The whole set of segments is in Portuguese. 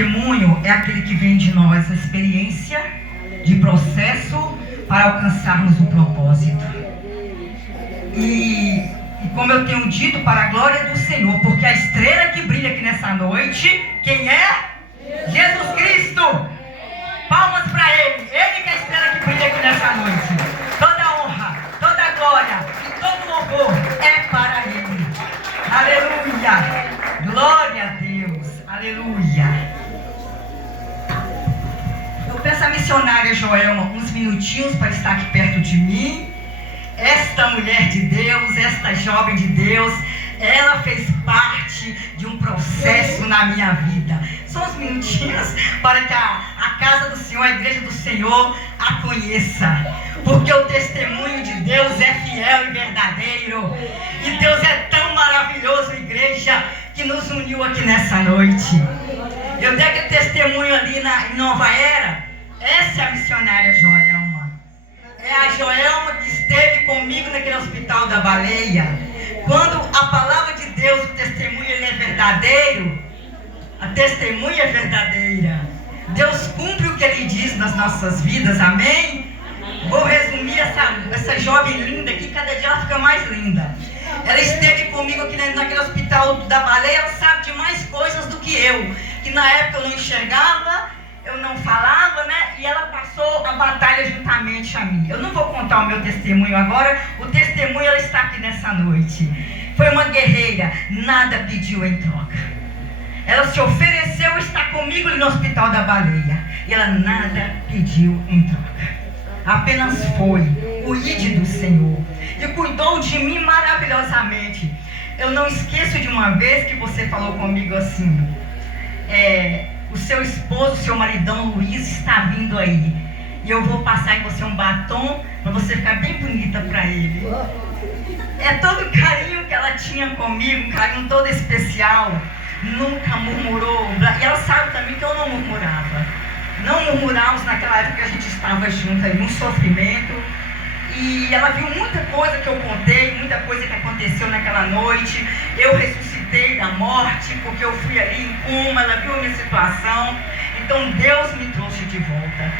testemunho é aquele que vem de nós, a experiência de processo para alcançarmos o propósito. E como eu tenho dito, para a glória do Senhor, porque a estrela que brilha aqui nessa noite, quem é? Jesus Cristo! Palmas para Ele! Ele que é a estrela que brilha aqui nessa noite. Toda honra, toda glória e todo louvor é para Ele. Aleluia! Glória a Deus! Aleluia! Eu peço à missionária Joelma uns minutinhos para estar aqui perto de mim. Esta mulher de Deus, esta jovem de Deus, ela fez parte de um processo na minha vida. Só uns minutinhos para que a casa do Senhor, a igreja do Senhor, a conheça. Porque o testemunho de Deus é fiel e verdadeiro. E Deus é tão maravilhoso, igreja, que nos uniu aqui nessa noite. Eu dei aquele testemunho ali em Nova Era. Essa é a missionária Joelma. É a Joelma que esteve comigo naquele hospital da Baleia. Quando a palavra de Deus, o testemunho, ele é verdadeiro, a testemunha é verdadeira. Deus cumpre o que Ele diz nas nossas vidas, amém? Vou resumir essa jovem linda aqui, cada dia ela fica mais linda. Ela esteve comigo aqui naquele hospital da Baleia, ela sabe de mais coisas do que eu. Que na época eu não enxergava, eu não falava, né? E ela passou a batalha juntamente a mim. Eu não vou contar o meu testemunho agora. O testemunho, ela está aqui nessa noite. Foi uma guerreira, nada pediu em troca. Ela se ofereceu a estar comigo no Hospital da Baleia. E ela nada pediu em troca. Apenas foi o ID do Senhor. E cuidou de mim maravilhosamente. Eu não esqueço de uma vez que você falou comigo assim: o seu esposo, o seu maridão Luiz está vindo aí. E eu vou passar em você um batom para você ficar bem bonita para ele. É todo o carinho que ela tinha comigo, um carinho todo especial. Nunca murmurou. E ela sabe também que eu não murmurava. Não murmurávamos naquela época que a gente estava junto aí, um sofrimento. E ela viu muita coisa que eu contei, muita coisa que aconteceu naquela noite. Eu ressuscitei da morte, porque eu fui ali em coma, ela viu a minha situação. Então Deus me trouxe de volta.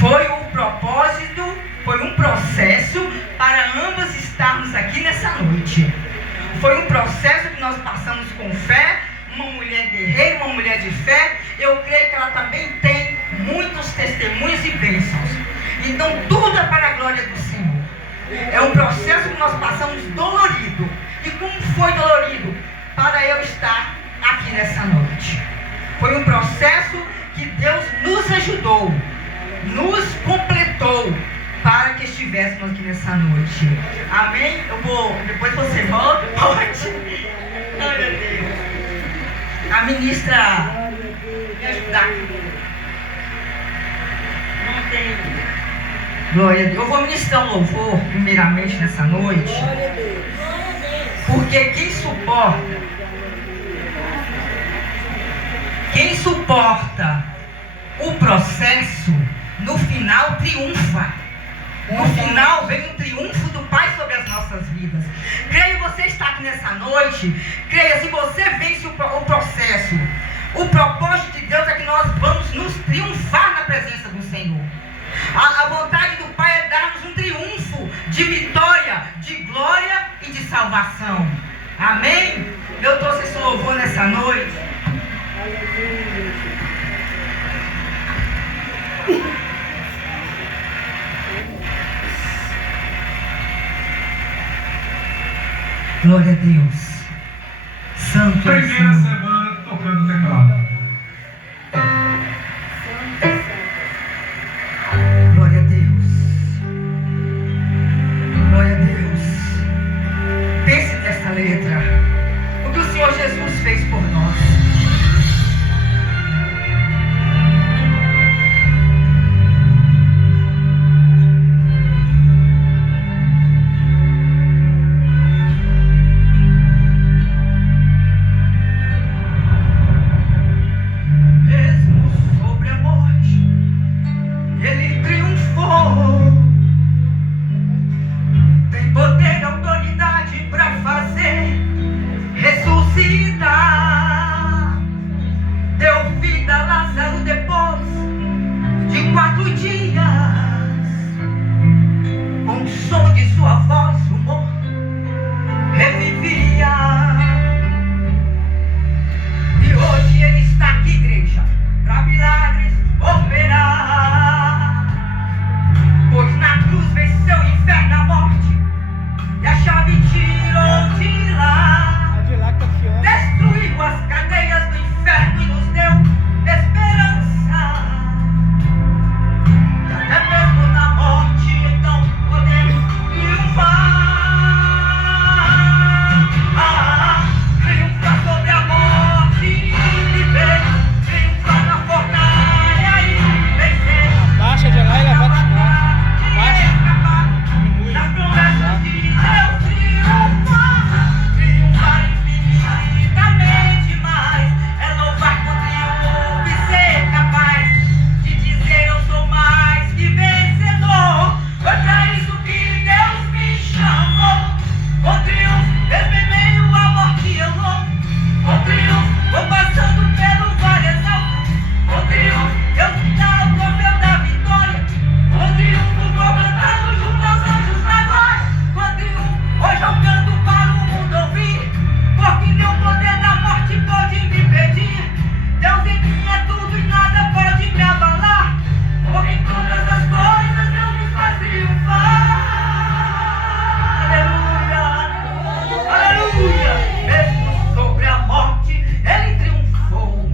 Foi um propósito, foi um processo para ambas estarmos aqui nessa noite. Foi um processo que nós passamos com fé, uma mulher guerreira, uma mulher de fé. Eu creio que ela também tem muitos testemunhos e bênçãos. Então tudo é para a glória do Senhor. É um processo que nós passamos dolorido. E como foi dolorido? Para eu estar aqui nessa noite. Foi um processo que Deus nos ajudou, nos completou para que estivéssemos aqui nessa noite. Amém? Eu vou, depois você volta, pode? Ai, meu Deus. A ministra me ajudar aqui. Não tem. Glória a Deus. Eu vou ministrar um louvor, primeiramente, nessa noite. Porque quem suporta o processo, no final triunfa. No final vem o triunfo do Pai sobre as nossas vidas. Creio você está aqui nessa noite. Creia, se você vence o processo, o propósito de Deus é que nós vamos nos triunfar na presença do Senhor. A vontade do Pai é dar-nos um triunfo de vitória, de glória e de salvação. Amém? Eu trouxe esse louvor nessa noite. Glória a Deus. Santo é o Primeira Senhor. semana tocando teclado. Glória a Deus. Glória a Deus. Pense nessa letra. O que o Senhor Jesus fez por nós. vida a Lázaro depois de 4 dias. Com o som de sua voz, o morto revivia. E hoje ele está aqui, igreja, para milagres operar. Pois na cruz venceu o inferno, a morte, e a chave tirou de lá. Destruiu as cadeias do inferno e nos deu esperança. E até mesmo na morte, então, podemos triunfar. Triunfar sobre a morte e viver. Triunfar na fornalha e vencer. Baixa de lá e levanta os carros. Baixa. Diminui. Nas promessas de Deus triunfar. Triunfar infinitamente mais. É louvar com triunfo e ser capaz de dizer eu sou mais que vencedor. Foi pra isso que Deus me chamou. Com triunfo, Deus me meio a morte eu louvo. Com triunfo, vou passando pelo vale exalto. Com triunfo, Deus me dá o troféu da vitória. Com triunfo, vou cantando junto aos anjos na glória. Com triunfo, hoje eu canto para o mundo ouvir. Porque nenhum poder da morte pode me impedir. Deus em mim é tudo e nada pode me abalar. Porque em todas as coisas Deus me faz triunfar. Aleluia, aleluia. Mesmo sobre a morte ele triunfou.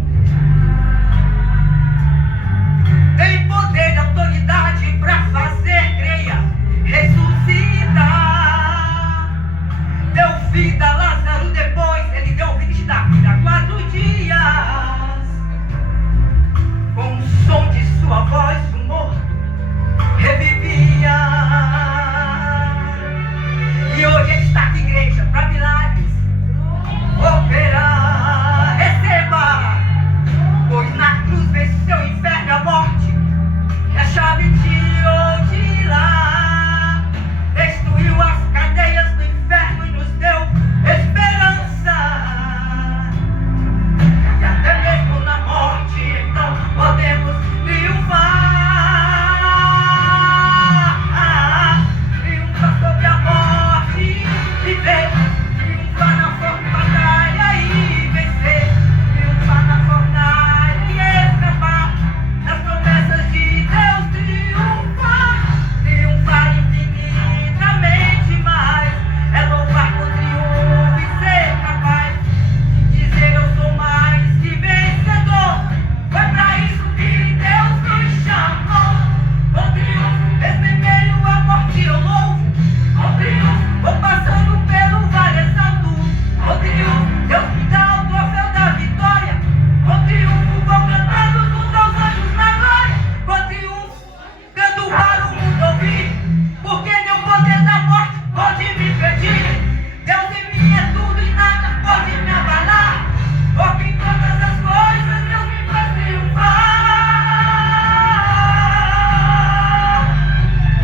Tem poder e autoridade para fazer, creia, ressuscitar. Deu vida a Lázaro depois, ele deu vida da vida 4 dias. Com o som de sua voz, o morto revivia. E hoje ele está aqui, igreja, para milagres operar. Receba! Pois na cruz venceu o inferno e a morte, e a chave tirou de lá. Destruiu as cadeias do inferno e nos deu esperança. E até mesmo na morte, então, podemos triunfar. Triunfar sobre a morte, viver. Triunfar na batalha e vencer. Triunfar na fornalha e escapar. Nas promessas de Deus triunfar. Triunfar infinitamente mais. É louvar com triunfo e ser capaz de dizer eu sou mais que vencedor. Foi pra isso que Deus nos chamou. Com triunfo, mesmo em meio à morte eu louvo. Com triunfo, vou passando pelo vale exalto. Com triunfo, Deus me dá o troféu da vitória. Com triunfo, vou cantando junto aos anjos na glória. Com triunfo, canto para o mundo ouvir. Porque nenhum poder da morte pode me impedir. Deus em mim é tudo e nada pode me abalar. Porque em todas as coisas Deus me faz triunfar.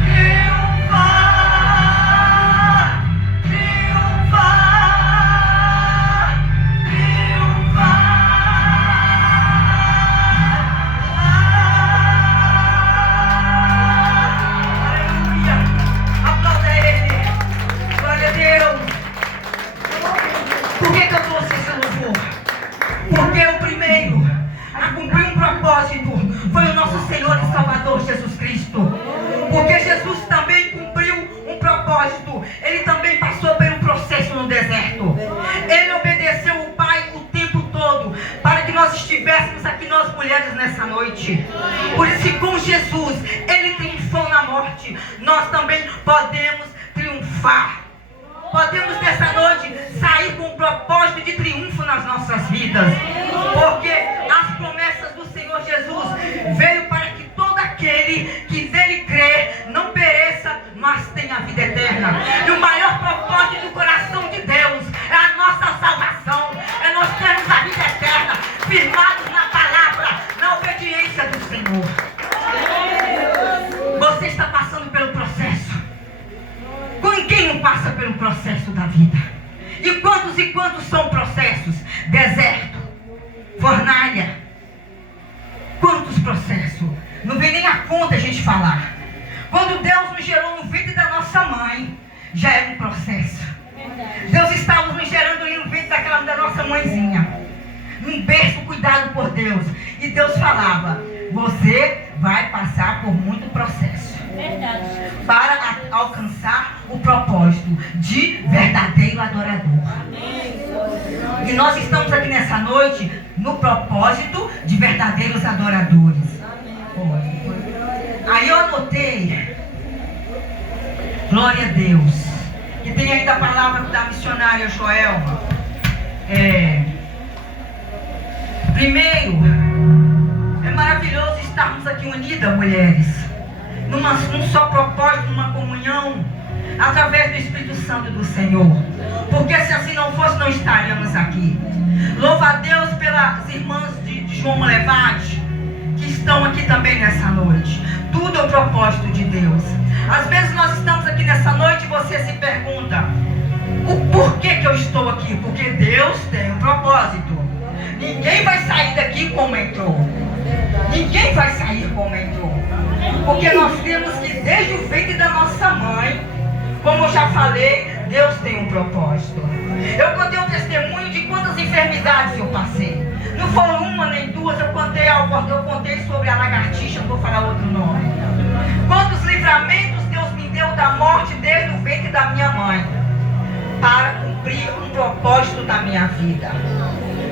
Triunfar, triunfar, triunfar. Aleluia. Aplauda ele. Glória a Deus. Por que eu trouxe esse louvor? Porque o primeiro a cumprir um propósito foi o nosso Senhor e Salvador Jesus Cristo. Porque Jesus também cumpriu um propósito. Ele também passou por um processo no deserto. Ele obedeceu o Pai o tempo todo para que nós estivéssemos aqui, nós mulheres, nessa noite. Por isso que com Jesus ele triunfou na morte. Nós também podemos triunfar. Podemos nessa noite sair com um propósito de triunfo nas nossas vidas. Porque as promessas do Senhor Jesus veio para que todo aquele que nele crê não pereça, mas tenha a vida eterna. E o maior propósito do coração de Deus é a nossa salvação. É nós termos a vida eterna, firmados na palavra, na obediência do Senhor. Você está passando pelo processo. Com quem não passa pelo processo da vida? E quantos são processos? Deserto, fornalha, Deus. E Deus falava: você vai passar por muito processo. Verdade. Para alcançar o propósito de verdadeiro adorador. E nós estamos aqui nessa noite no propósito de verdadeiros adoradores. Aí eu anotei, glória a Deus, e tem ainda a palavra da missionária Joelma. Primeiro, é maravilhoso estarmos aqui unidas, mulheres, num só propósito, numa comunhão, através do Espírito Santo do Senhor. Porque se assim não fosse, não estaríamos aqui. Louva a Deus pelas irmãs de João Levade, que estão aqui também nessa noite. Tudo é o propósito de Deus. Às vezes nós estamos aqui nessa noite e você se pergunta: o porquê que eu estou aqui? Porque Deus tem um propósito. Ninguém vai sair daqui como entrou. Ninguém vai sair como entrou. Porque nós temos que, desde o ventre da nossa mãe, como eu já falei, Deus tem um propósito. Eu contei um testemunho de quantas enfermidades eu passei. Não foram uma nem duas, eu contei sobre a lagartixa, não vou falar outro nome. Quantos livramentos Deus me deu da morte desde o ventre da minha mãe, para cumprir um propósito da minha vida.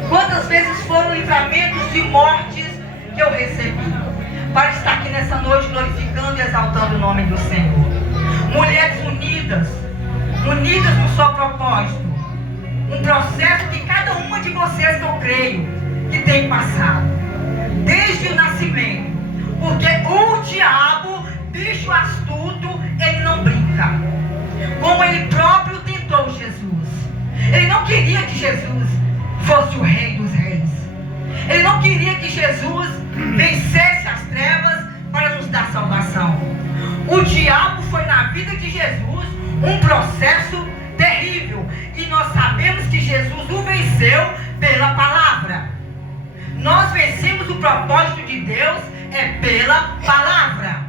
Quantas vezes foram livramentos de mortes que eu recebi, para estar aqui nessa noite glorificando e exaltando o nome do Senhor. Mulheres unidas no seu propósito. Um processo que cada uma de vocês, eu creio, que tem passado, desde o nascimento. Porque o diabo, bicho astuto, ele não brinca. Como ele próprio tentou Jesus. Ele não queria que Jesus fosse o rei dos reis. Ele não queria que Jesus vencesse as trevas para nos dar salvação. O diabo foi na vida de Jesus um processo terrível. E nós sabemos que Jesus o venceu pela palavra. Nós vencemos o propósito de Deus pela palavra.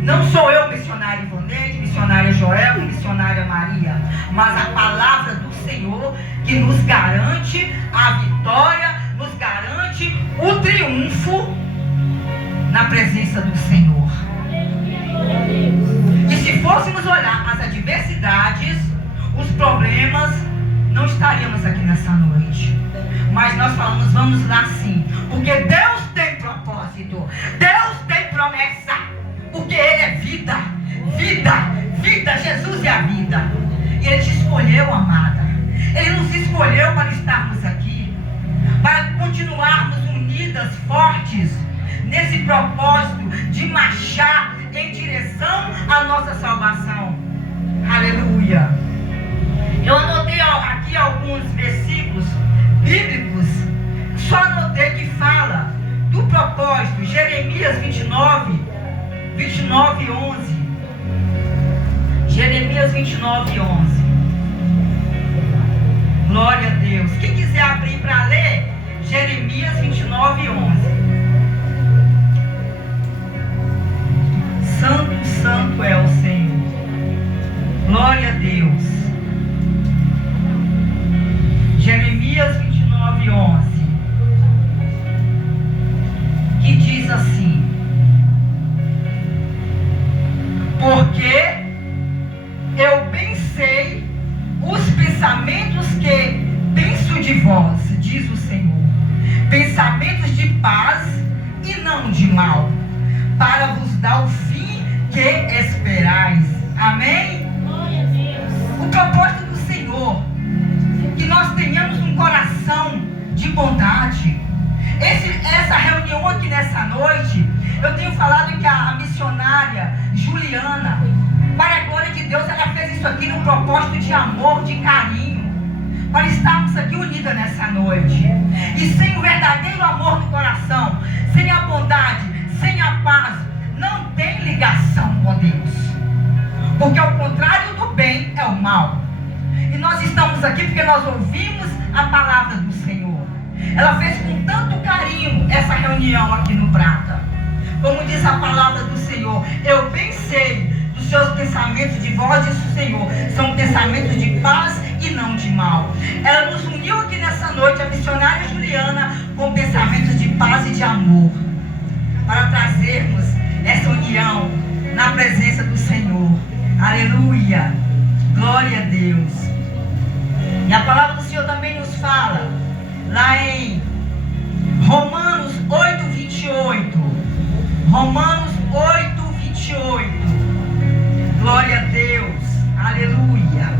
Não sou eu, missionária Ivoneide, missionária Joel, missionária Maria, mas a palavra do Senhor que nos garante a vitória, nos garante o triunfo na presença do Senhor. E se fôssemos olhar as adversidades, os problemas, não estaríamos aqui nessa noite. Mas nós falamos, vamos lá sim, porque Deus tem propósito, Deus tem promessa, porque Ele é vida, vida, vida. Jesus é a vida. E Ele te escolheu, amada. Ele nos escolheu para estarmos aqui, para continuarmos unidas, fortes, nesse propósito de marchar em direção à nossa salvação. Aleluia. Eu anotei aqui alguns versículos bíblicos, só anotei que fala do propósito. Jeremias 29, 11. Jeremias 29, 11. Glória a Deus. Quem quiser abrir para ler, Jeremias 29, 11. Santo, santo é o Senhor. Glória a Deus. Jeremias 29, 11. Que diz assim: porque eu bem sei os pensamentos que penso de vós, diz o Senhor, pensamentos de paz e não de mal, para vos dar o fim que esperais. Amém? Glória a Deus. O propósito do Senhor, que nós tenhamos um coração de bondade. Essa reunião aqui nessa noite, eu tenho falado que a missionária Juliana, para a glória de Deus, ela fez isso aqui num propósito de amor, de carinho, para estarmos aqui unidas nessa noite. E sem o verdadeiro amor no coração, sem a bondade, sem a paz, não tem ligação com Deus. Porque ao contrário do bem é o mal. E nós estamos aqui porque nós ouvimos a palavra do Senhor. Ela fez com tanto carinho essa reunião aqui no Prata. Como diz a palavra do Senhor, eu bem sei dos seus pensamentos de vós, diz o Senhor, são pensamentos de paz e não de mal. Ela nos uniu aqui nessa noite, a missionária Juliana, com pensamentos de de amor, para trazermos essa união na presença do Senhor. Aleluia! Glória a Deus! E a palavra do Senhor também nos fala, lá em Romanos 8:28. Romanos 8:28. Glória a Deus! Aleluia!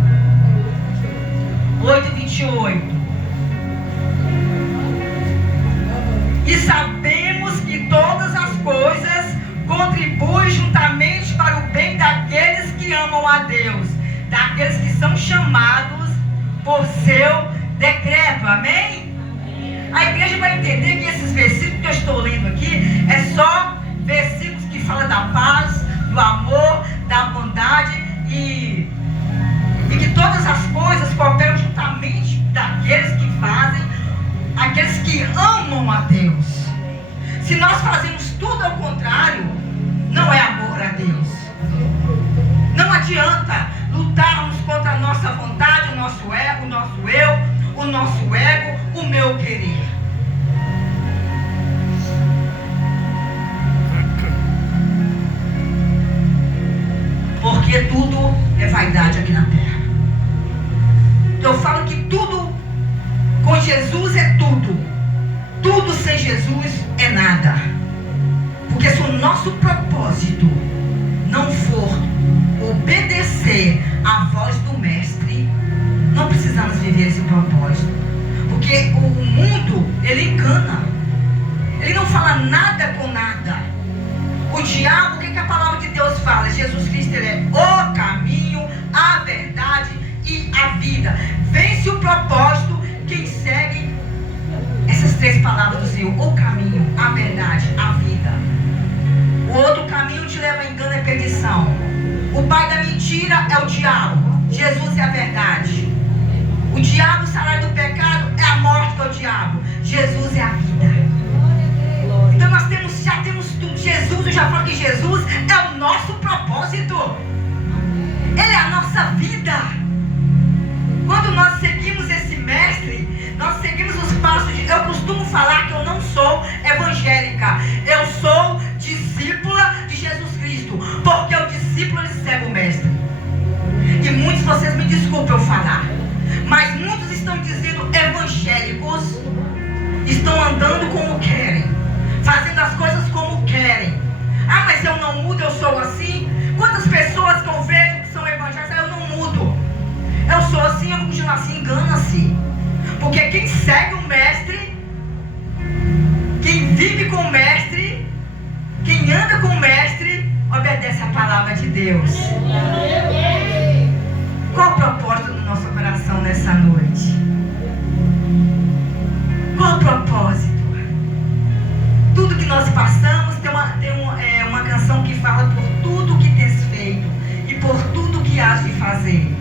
8:28. E sabemos que todas as coisas contribuem juntamente para o bem daqueles que amam a Deus, daqueles que são chamados por seu decreto. Amém? A igreja vai entender que esses versículos que eu estou lendo aqui é só versículos que falam da paz, do amor, da bondade e que todas as coisas cooperam juntamente daqueles que fazem, aqueles que amam a Deus. Se nós fazemos tudo ao contrário, não é amor a Deus. Não adianta lutarmos contra a nossa vontade, o nosso ego, o nosso ego, o meu querer. Porque tudo é vaidade aqui na terra. Eu falo que tudo com Jesus é tudo. Tudo sem Jesus é nada. Porque se o nosso propósito não for obedecer à voz do Mestre, não precisamos viver esse propósito. Porque o mundo, ele engana. Ele não fala nada com nada. O diabo, o que a palavra de Deus fala? Jesus Cristo, ele é o caminho, a verdade e a vida. Vence o propósito quem segue essas três palavras do Senhor: o caminho, a verdade, a vida. O outro caminho te leva a engano, é perdição. O pai da mentira é o diabo. Jesus é a verdade. O diabo, o salário do pecado, é a morte, que é o diabo. Jesus é a vida. Então nós já temos tudo. Jesus, eu já falo que Jesus é o nosso propósito. Ele é a nossa vida. Quando nós seguimos esse mestre, nós seguimos os passos de... Eu costumo falar que eu não sou evangélica. Eu sou discípula de Jesus Cristo. Porque o discípulo, ele segue o mestre. E muitos de vocês me desculpem eu falar, mas muitos estão dizendo evangélicos, estão andando como querem, fazendo as coisas como querem. Ah, mas eu não mudo, eu sou assim. Quantas pessoas que eu vejo que são evangélicas, eu não mudo, eu sou assim, eu vou continuar assim. Engana-se. Porque quem segue o mestre, quem vive com o mestre, quem anda com o mestre, obedece a palavra de Deus. Qual o propósito do nosso coração nessa noite? Qual o propósito? Tudo que nós passamos, tem uma canção que fala: por tudo que tens feito e por tudo que has de fazer.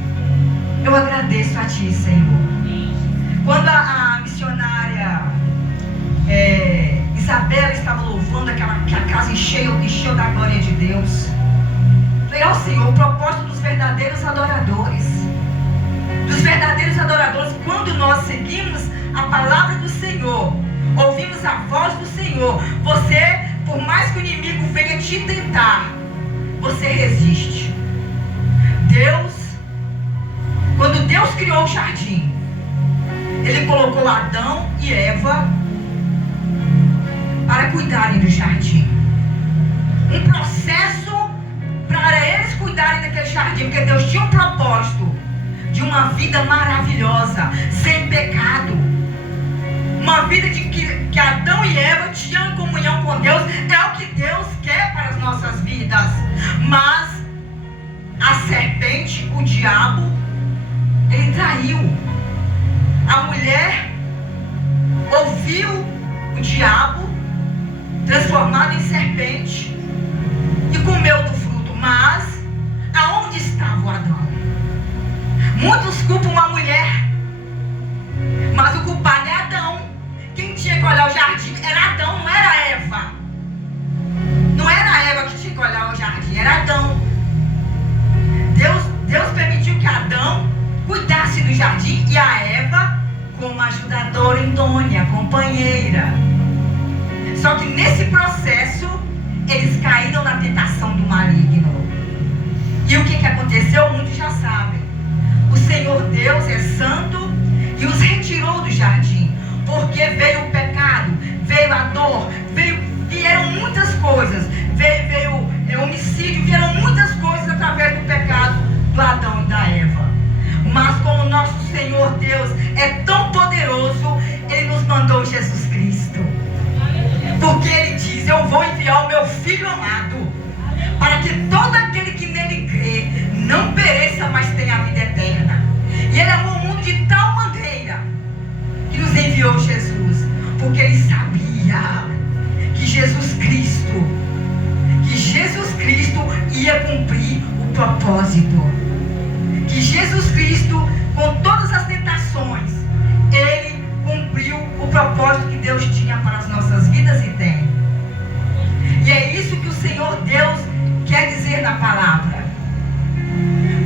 Eu agradeço a Ti, Senhor. Quando a missionária Isabela estava louvando, que a casa encheu da glória de Deus, falei: ó Senhor, o propósito dos verdadeiros adoradores. Dos verdadeiros adoradores, quando nós seguimos a palavra do Senhor, ouvimos a voz do Senhor, você, por mais que o inimigo venha te tentar, você resiste. Quando Deus criou o jardim, Ele colocou Adão e Eva para cuidarem do jardim. Um processo para eles cuidarem daquele jardim, porque Deus tinha um propósito de uma vida maravilhosa, sem pecado. Uma vida de que Adão e Eva tinham comunhão com Deus. É o que Deus quer para as nossas vidas. Mas a serpente, o diabo, ele traiu. A mulher ouviu o diabo transformado em serpente e comeu do fruto. Mas aonde estava o Adão? Muitos culpam uma mulher, mas o culpado é Adão. Quem tinha que olhar o jardim era Adão, não era Eva. Não era Eva que tinha que olhar o jardim, era Adão. Deus permitiu que Adão cuidasse do jardim e a Eva como ajudadora idônea, companheira. Só que nesse processo, eles caíram na tentação do maligno. E o que aconteceu? Muitos já sabem. O Senhor Deus é santo e os retirou do jardim. Porque veio o pecado, veio a dor, vieram muitas coisas. Veio homicídio, vieram muitas coisas através do pecado do Adão e da Eva. Mas como nosso Senhor Deus é tão poderoso, Ele nos mandou Jesus Cristo. Porque Ele diz: eu vou enviar o meu Filho amado, para que todo aquele que nele crê não pereça, mas tenha a vida eterna. E Ele amou o mundo de tal maneira que nos enviou Jesus, porque Ele sabia que Jesus Cristo ia cumprir o propósito. Que Jesus Cristo, com todas as tentações, Ele cumpriu o propósito que Deus tinha para as nossas vidas e tem. E é isso que o Senhor Deus quer dizer na palavra.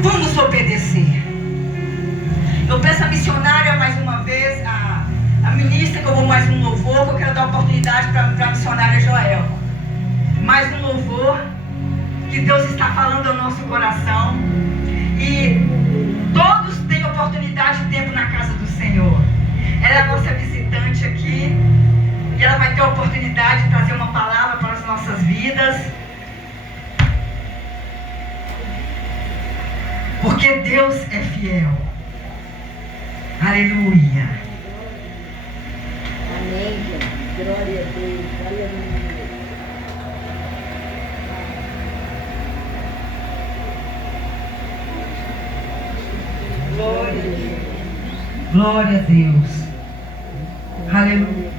Vamos obedecer. Eu peço à missionária mais uma vez, a ministra, que eu vou mais um louvor, que eu quero dar oportunidade para a missionária Joelma. Mais um louvor que Deus está falando ao nosso coração. E todos têm oportunidade de tempo na casa do Senhor. Ela é a nossa visitante aqui. E ela vai ter a oportunidade de trazer uma palavra para as nossas vidas. Porque Deus é fiel. Aleluia. Amém, gente. Glória a Deus. Aleluia. Glória a Deus. Glória a Deus. Aleluia.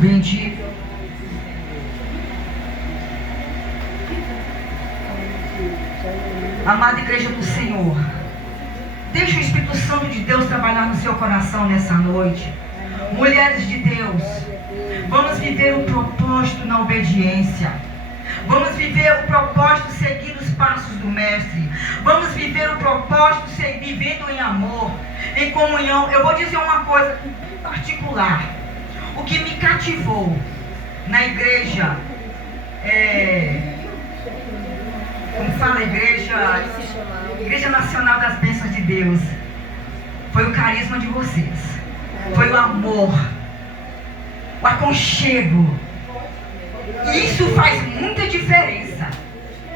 Bendito. Amada igreja do Senhor, deixe o Espírito Santo de Deus trabalhar no seu coração nessa noite. Mulheres de Deus, vamos viver o propósito na obediência. Vamos viver o propósito seguindo os passos do Mestre. Vamos viver o propósito vivendo em amor, em comunhão. Eu vou dizer uma coisa em particular. O que me cativou na igreja como fala a Igreja Nacional das Bênçãos de Deus, foi o carisma de vocês. Foi o amor, o aconchego. E isso faz muita diferença.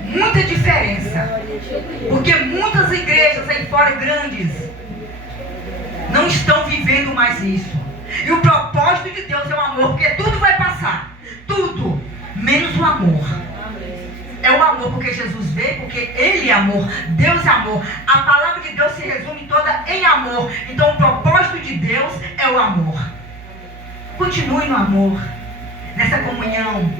Muita diferença. Porque muitas igrejas aí fora grandes não estão vivendo mais isso. E o propósito de Deus é o amor, porque tudo vai passar. Tudo, menos o amor. É o amor porque Jesus veio, porque Ele é amor, Deus é amor. A palavra de Deus se resume toda em amor. Então o propósito de Deus é o amor. Continue no amor, nessa comunhão,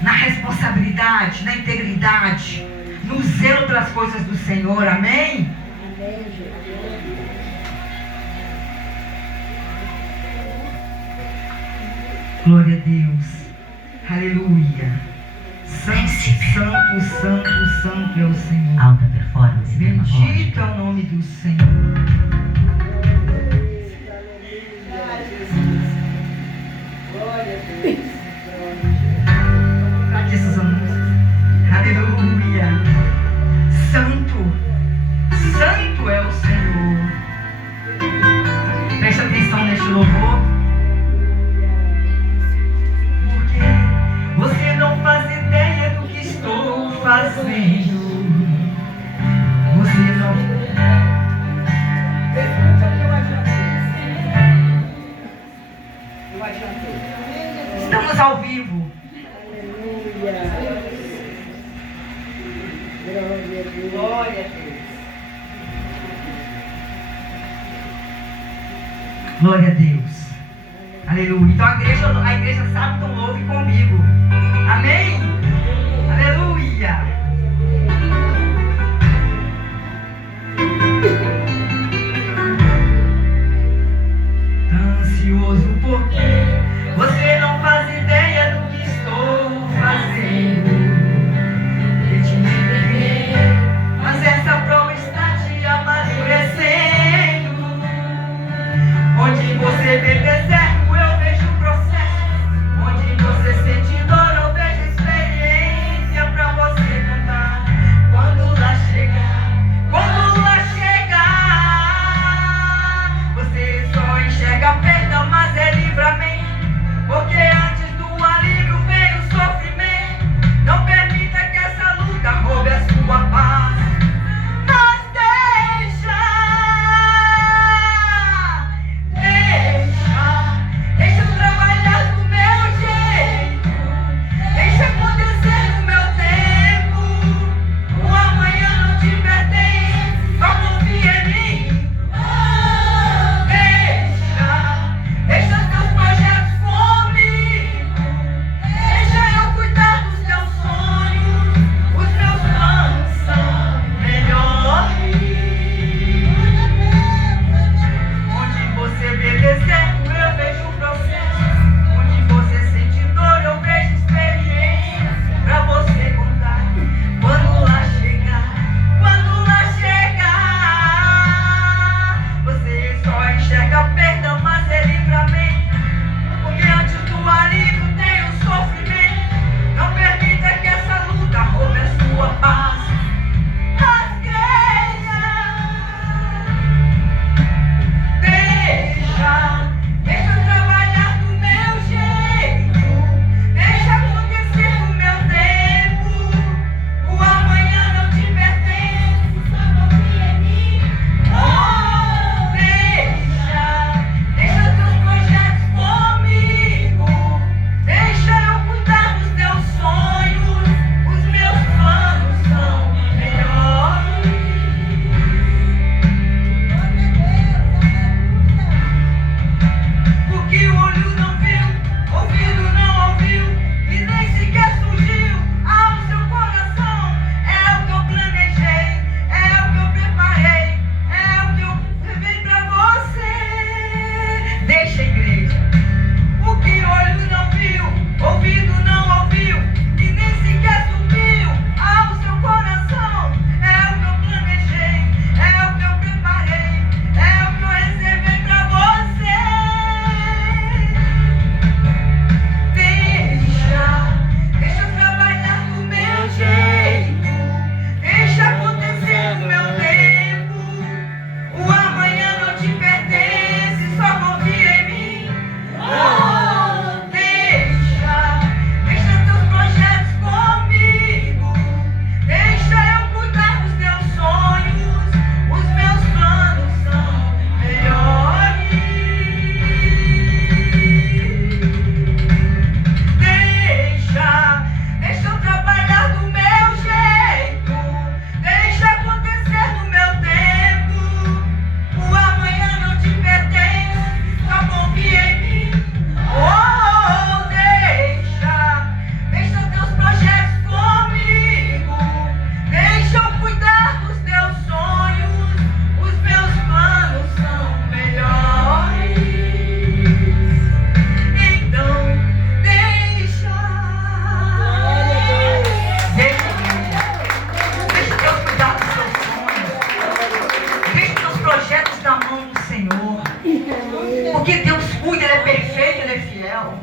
na responsabilidade, na integridade, no zelo pelas coisas do Senhor. Amém? Glória a Deus. Aleluia. Santo, santo, santo é o Senhor. Alta performance. Bendito é o nome do Senhor. Glória a Deus. Aqui esses anúncios. Aleluia. Santo, santo é o Senhor. Preste atenção neste louvor. Você não faz ideia do que estou fazendo. Você não. Estamos ao vivo. Aleluia. Glória a Deus. Glória a Deus. Aleluia. Então a igreja sabe, então louve comigo. Amém? Aleluia. Ansioso porque você não faz ideia do que estou fazendo. Eu te entreguei, mas essa prova está te amadurecendo. você vê deserto, eu vejo o processo. Onde você sente dor, eu vejo experiência pra você contar. Quando lá chegar, você só enxerga perda, mas é livramento. Porque antes do alívio vem o sofrimento. Não permita que essa luta roube a sua paz. Mas deixa eu trabalhar do meu jeito. Deixa acontecer no meu tempo. O amanhã não te pertence, só confia em mim. Deixa teus projetos comigo. Deixa eu cuidar dos teus sonhos. Os meus planos são melhores. Onde você vê deserto, eu vejo o processo. Onde você sente dor, eu vejo experiência pra você contar. Quando lá chegar, você só enxerga perda, mas é livramento. Porque antes do alívio tem o sofrimento. Não permita que essa luta roube a sua paz. Mas creia. Deixa eu trabalhar do meu jeito. Deixa acontecer no meu tempo. O amanhã não te pertence, só confia em mim. Deixa teus projetos comigo. Deixa eu cuidar dos teus sonhos. Os meus planos são melhores. O que o olho não viu, ouvido não ouviu, e nem sequer surgiu ao seu coração. É o que eu planejei, é o que eu preparei, é o que eu levei pra você. Deixa, igreja. O que o olho não viu, ouvido não ouviu, e nem sequer subiu ao seu coração. É o que eu planejei, é o que eu preparei, é o que eu reservei pra você. Deixa eu trabalhar do meu jeito. Deixa acontecer no meu tempo. O amanhã não te pertence, só confia em mim. Deixa teus projetos comigo. Deixa eu cuidar dos teus sonhos. Os meus planos são melhores. Deixa eu trabalhar do meu jeito. Deixa acontecer no meu tempo. O amanhã não te pertence, só confia em mim. Deixa teus projetos comigo. Deixa eu cuidar dos teus sonhos. Os meus planos são melhores. Então, deixa Deus cuidar dos teus sonhos. Deixa teus projetos na mão do Senhor. Porque Deus cuida, Ele é perfeito, Ele é fiel.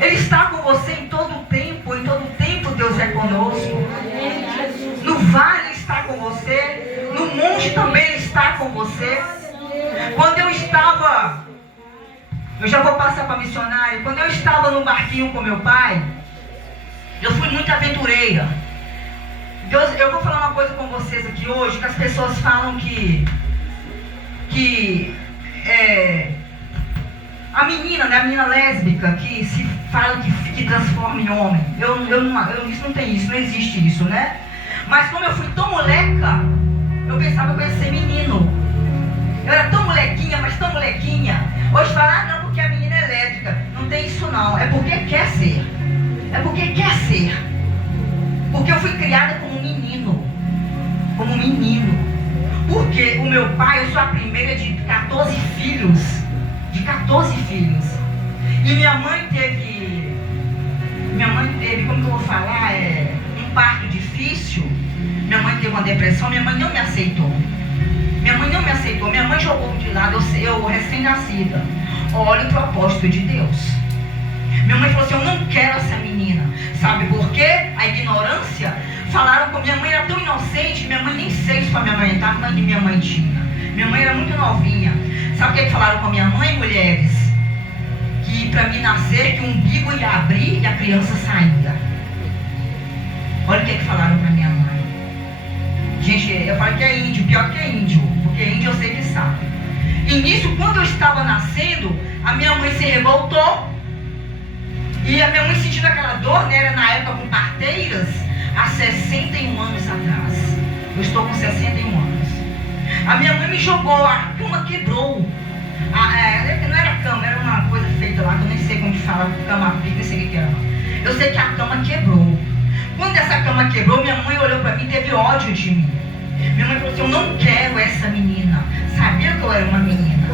Ele está com você em todo o tempo. Em todo o tempo Deus é conosco. No vale Ele está com você. No monte também Ele está com você. Quando eu estava... Eu já vou passar para missionário. Quando eu estava no barquinho com meu pai, eu fui muito aventureira. Eu vou falar uma coisa com vocês aqui hoje, que as pessoas falam que a menina, né, a menina lésbica, que se fala que transforma em homem. Isso não tem isso, não existe isso, né? Mas como eu fui tão moleca, eu pensava que eu ia ser menino. Eu era tão molequinha, mas tão molequinha. Hoje falar, não, porque a menina é lésbica. Não tem isso não, é porque quer ser. É porque quer ser. Porque eu fui criada como menino. Como menino. Porque o meu pai, eu sou a primeira de 14 filhos. De 14 filhos. E minha mãe teve, como que eu vou falar, um parto difícil. Minha mãe teve uma depressão, minha mãe não me aceitou. Minha mãe não me aceitou. Minha mãe jogou de lado, eu recém-nascida. Olha o propósito de Deus. Minha mãe falou assim, eu não quero essa menina. Sabe por quê? A ignorância. Falaram com minha mãe, era tão inocente. Minha mãe nem sei se para minha mãe estava, mas minha mãe tinha. Minha mãe era muito novinha. Sabe o que falaram com a minha mãe, mulheres? Que para mim nascer, que o umbigo ia abrir e a criança saía. Olha o que falaram para minha mãe. Gente, eu falo que é índio, pior que é índio. Porque índio eu sei que sabe. E nisso, quando eu estava nascendo, a minha mãe se revoltou. E a minha mãe sentindo aquela dor, né? Era na época com parteiras, há 61 anos atrás. Eu estou com 61 anos. A minha mãe me jogou, a cama quebrou. Não era cama, era uma coisa feita lá, que eu nem sei como que fala, cama pica, nem sei o que era. Eu sei que a cama quebrou. Quando essa cama quebrou, minha mãe olhou para mim e teve ódio de mim. Minha mãe falou assim, eu não quero essa menina. Sabia que eu era uma menina.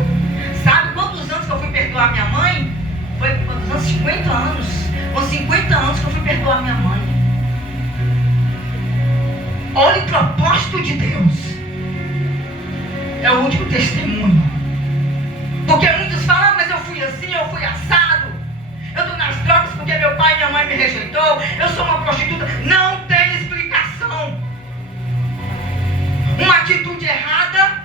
Sabe quantos anos que eu fui perdoar minha mãe? Foi quantos anos? 50 anos. Com 50 anos que eu fui perdoar minha mãe. Olha o propósito de Deus. É o último testemunho. Porque muitos falam, mas eu fui assim, eu fui assado. Eu estou nas drogas porque meu pai e minha mãe me rejeitou. Eu sou uma prostituta. Não tem explicação. Uma atitude errada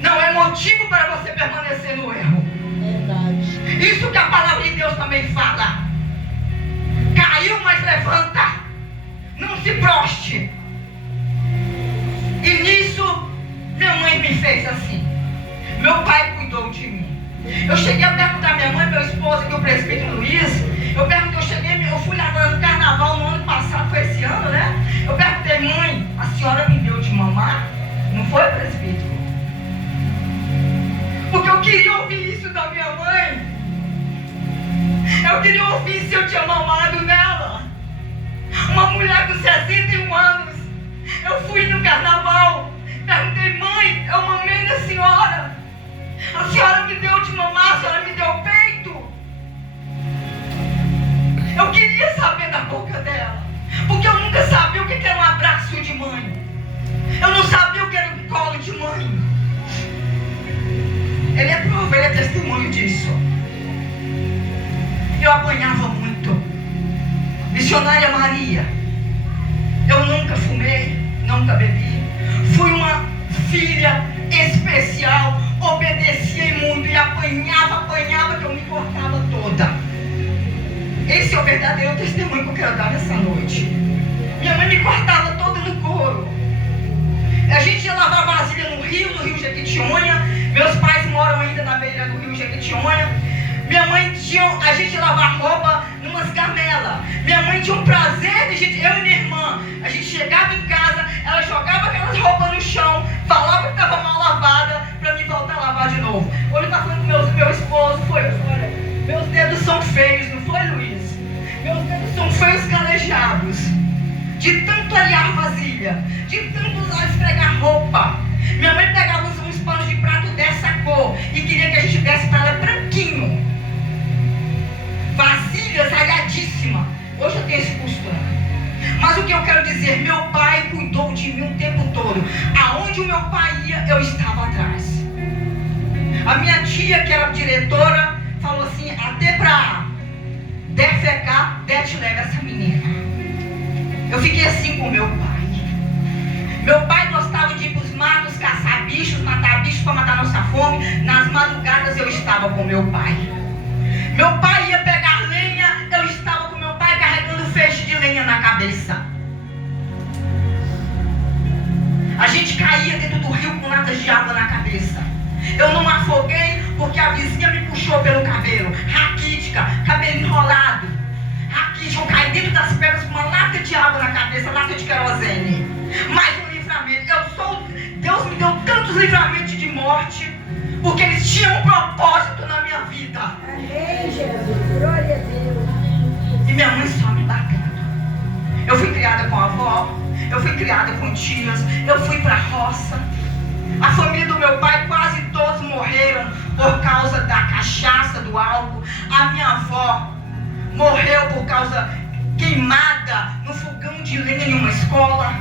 não é motivo para você permanecer no erro. Verdade. Isso que a palavra de Deus também fala. Caiu, mas levanta. Não se proste. E nisso, minha mãe me fez assim. Meu pai cuidou de mim. Eu cheguei a perguntar à minha mãe, meu esposo, que é o presbítero Luiz. Eu fui lá no carnaval no ano passado, foi esse ano, né? Eu perguntei, mãe, a senhora me deu de mamar? Não foi, presbítero? Porque eu queria ouvir isso da minha mãe. Eu queria ouvir se eu tinha mamado nela. Uma mulher com 61 anos. Eu fui no carnaval. Perguntei, mãe, eu mamei na senhora. A senhora me deu de mamar, a senhora me deu peito. Eu queria saber da boca dela. Porque eu nunca sabia o que era um abraço de mãe. Eu não sabia o que era um colo de mãe. Ele é prova, ele é testemunho disso. Eu apanhava muito. Missionária Maria. Eu nunca fumei, nunca bebi. Fui uma filha especial. Obedecia muito e apanhava que eu me cortava toda. Esse é o verdadeiro testemunho que eu quero dar nessa noite. Minha mãe me cortava toda no couro. A gente ia lavar vasilha no Rio Jequitinhonha. Meus pais moram ainda na beira do Rio Jequitinhonha. Minha mãe a gente ia lavar roupa numas gamelas. Minha mãe tinha um prazer de eu e minha irmã. A gente chegava em casa, ela jogava aquelas roupas no chão, falava que estava mal lavada, para mim voltar a lavar de novo. Hoje eu estava falando com meu esposo, olha, meus dedos são feios, não foi, Luiz? Meus dedos são feios, calejados. De tanto arear vasilha, de tanto esfregar roupa. Minha mãe pegava uns panos de prato dessa cor e queria que a gente desse para ela branquinho. Vasilhas areadíssimas. Hoje eu tenho esse costume. Mas o que eu quero dizer, meu pai cuidou de mim o tempo todo. Aonde o meu pai ia, eu estava atrás. A minha tia, que era diretora, falou assim, até para defecar, te leva essa menina. Eu fiquei assim com meu pai. Meu pai gostava de ir para os matos, caçar bichos, matar bichos para matar nossa fome. Nas madrugadas eu estava com meu pai. Meu pai ia pegar lenha, eu estava com meu pai carregando feixe de lenha na cabeça. A gente caía dentro do rio com latas de água na cabeça. Eu não afoguei porque a vizinha me puxou pelo cabelo. Raquítica, cabelo enrolado. Raquítica, eu caí dentro das pedras com uma lata de água na cabeça, lata de querosene. Mais um livramento. Deus me deu tantos livramentos de morte, porque eles tinham um propósito na minha vida. Amém, Jesus. Glória a Deus. E minha mãe só me batendo. Eu fui criada com a avó, eu fui criada com tias, eu fui para a roça. A família do meu pai, quase todos morreram por causa da cachaça, do álcool. A minha avó morreu por causa queimada no fogão de lenha em uma escola.